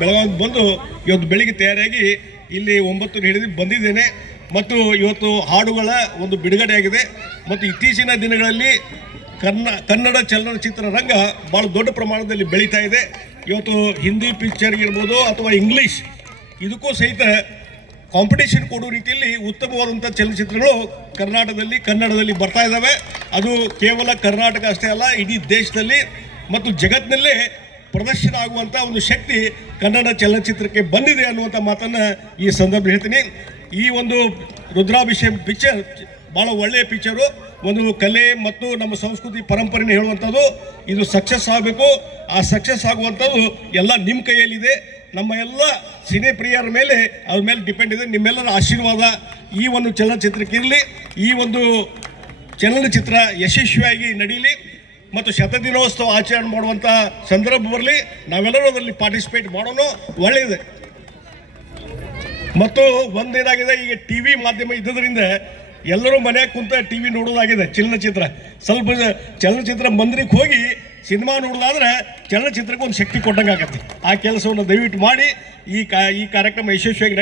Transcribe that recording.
ಬೆಳಗಾವಿ ಬಂದು ಇವತ್ತು ಬೆಳಿಗ್ಗೆ ತಯಾರಾಗಿ ಇಲ್ಲಿ 9 ಹಿಡಿದು ಬಂದಿದ್ದೇನೆ ಮತ್ತು ಇವತ್ತು ಹಾಡುಗಳ ಒಂದು ಬಿಡುಗಡೆ ಆಗಿದೆ ಮತ್ತು ಇತ್ತೀಚಿನ ದಿನಗಳಲ್ಲಿ ಕನ್ನಡ ಚಲನಚಿತ್ರ ರಂಗ ಭಾಳ ದೊಡ್ಡ ಪ್ರಮಾಣದಲ್ಲಿ ಬೆಳೀತಾ ಇದೆ. ಇವತ್ತು ಹಿಂದಿ ಪಿಕ್ಚರ್ ಇರ್ಬೋದು ಅಥವಾ ಇಂಗ್ಲೀಷ್ ಇದಕ್ಕೂ ಸಹಿತ ಕಾಂಪಿಟೇಷನ್ ಕೊಡೋ ರೀತಿಯಲ್ಲಿ ಉತ್ತಮವಾದಂಥ ಚಲನಚಿತ್ರಗಳು ಕನ್ನಡದಲ್ಲಿ ಬರ್ತಾ ಇದ್ದಾವೆ. ಅದು ಕೇವಲ ಕರ್ನಾಟಕ ಅಷ್ಟೇ ಅಲ್ಲ, ಇಡೀ ದೇಶದಲ್ಲಿ ಮತ್ತು ಜಗತ್ತಿನಲ್ಲೇ ಪ್ರದರ್ಶನ ಆಗುವಂಥ ಒಂದು ಶಕ್ತಿ ಕನ್ನಡ ಚಲನಚಿತ್ರಕ್ಕೆ ಬಂದಿದೆ ಅನ್ನುವಂಥ ಮಾತನ್ನು ಈ ಸಂದರ್ಭ ಹೇಳ್ತೀನಿ. ಈ ಒಂದು ರುದ್ರಾಭಿಷೇಕ್ ಪಿಕ್ಚರ್ ಭಾಳ ಒಳ್ಳೆಯ ಪಿಕ್ಚರು, ಒಂದು ಕಲೆ ಮತ್ತು ನಮ್ಮ ಸಂಸ್ಕೃತಿ ಪರಂಪರೆನ ಹೇಳುವಂಥದ್ದು. ಇದು ಸಕ್ಸಸ್ ಆಗಬೇಕು. ಆ ಸಕ್ಸಸ್ ಆಗುವಂಥದ್ದು ಎಲ್ಲ ನಿಮ್ಮ ಕೈಯಲ್ಲಿದೆ. ನಮ್ಮ ಎಲ್ಲ ಸಿನಿ ಪ್ರಿಯರ ಮೇಲೆ ಅದ್ರ ಮೇಲೆ ಡಿಪೆಂಡ್ ಇದೆ. ನಿಮ್ಮೆಲ್ಲರ ಆಶೀರ್ವಾದ ಈ ಒಂದು ಚಲನಚಿತ್ರಕ್ಕೆ ಇರಲಿ. ಈ ಒಂದು ಚಲನಚಿತ್ರ ಯಶಸ್ವಿಯಾಗಿ ನಡೀಲಿ ಮತ್ತು ಶತದಿನೋತ್ಸವ ಆಚರಣೆ ಮಾಡುವಂಥ ಸಂದರ್ಭ ಬರಲಿ. ನಾವೆಲ್ಲರೂ ಅದರಲ್ಲಿ ಪಾರ್ಟಿಸಿಪೇಟ್ ಮಾಡೋಣ, ಒಳ್ಳೆಯದು. ಮತ್ತು ಒಂದೇನಾಗಿದೆ, ಈಗ ಟಿ ವಿ ಮಾಧ್ಯಮ ಇದ್ದದ್ರಿಂದ ಎಲ್ಲರೂ ಮನೆಯಾಗ ಕುಂತ ಟಿ ವಿ ನೋಡೋದಾಗಿದೆ. ಸ್ವಲ್ಪ ಚಲನಚಿತ್ರ ಮಂದಿರಕ್ಕೆ ಹೋಗಿ ಸಿನಿಮಾ ನೋಡೋದಾದ್ರೆ ಚಲನಚಿತ್ರಕ್ಕೆ ಒಂದು ಶಕ್ತಿ ಕೊಟ್ಟಂಗೆ ಆಗತ್ತೆ. ಆ ಕೆಲಸವನ್ನು ದಯವಿಟ್ಟು ಮಾಡಿ ಈ ಕಾರ್ಯಕ್ರಮ ಯಶಸ್ವಿಯಾಗಿ